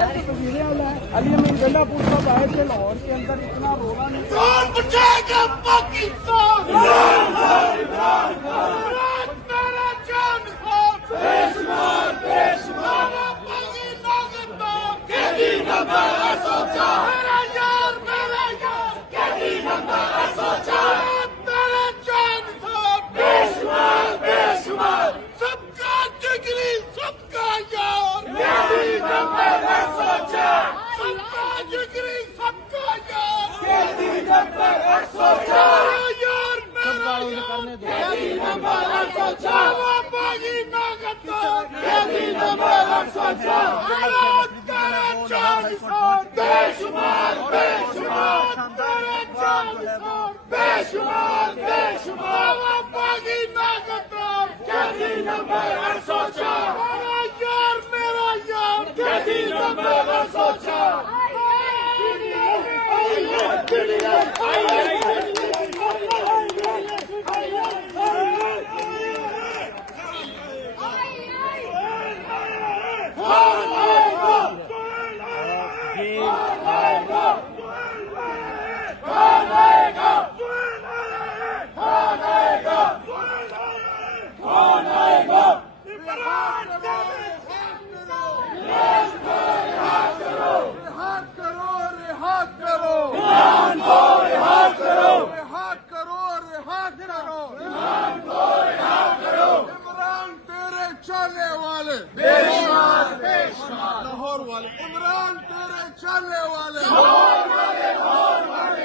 अली अमीन गंडापुर साहब आए थे लाहौर के अंदर, इतना रोना नहीं। कौन बचाएगा पाकिस्तान? मेरा जान बेशुमार बेशुमार कैदी नंबर सोचा, मेरा यार कैदी नंबर सोचा, मेरा जान बेशुमार बेशुमार सबका जिगरी सबका यार कैदी नंबर सोचा, सबका जिगरी सबका यार कैदी नंबर सोचा, यार मेरा कैदी नंबर सोचा, बागी नागता कैदी नंबर सोचा, तेरा जान बेशुमार बेशुमार तेरा जान बेशुमार बेशुमार बागी नागता कैदी नंबर सोचा, मेरा यार कैदी नंबर सोचा। लाहौर वाले इमरान तेरे चलने वाले, लाहौर वाले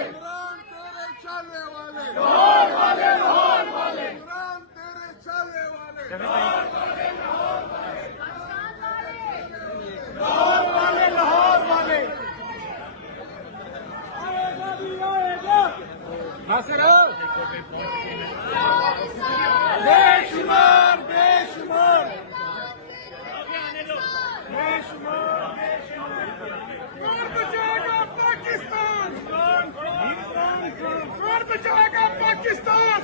इमरान तेरे चलने वाले, लाहौर वाले इमरान तेरे चलने वाले, लाहौर वाले आएगा भी आएगा बेशुमार बेशुमार कौन बचाएगा पाकिस्तान? कौन बचाएगा पाकिस्तान?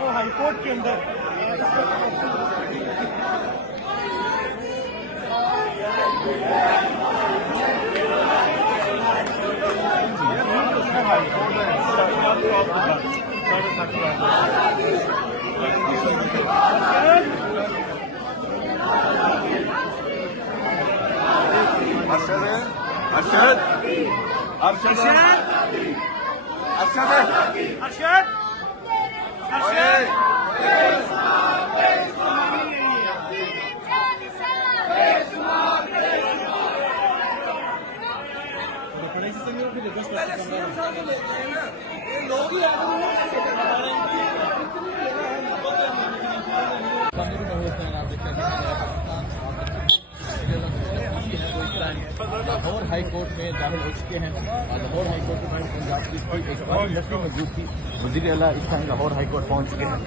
वो हाईकोर्ट के अंदर लाहौर हाई कोर्ट में दाखिल हो चुके हैं। लाहौर हाई कोर्ट में पंजाब की एक बड़ी लड़की मौजूद थी। वज़ीर आला इस टाइम लाहौर हाई कोर्ट पहुंच चुके हैं।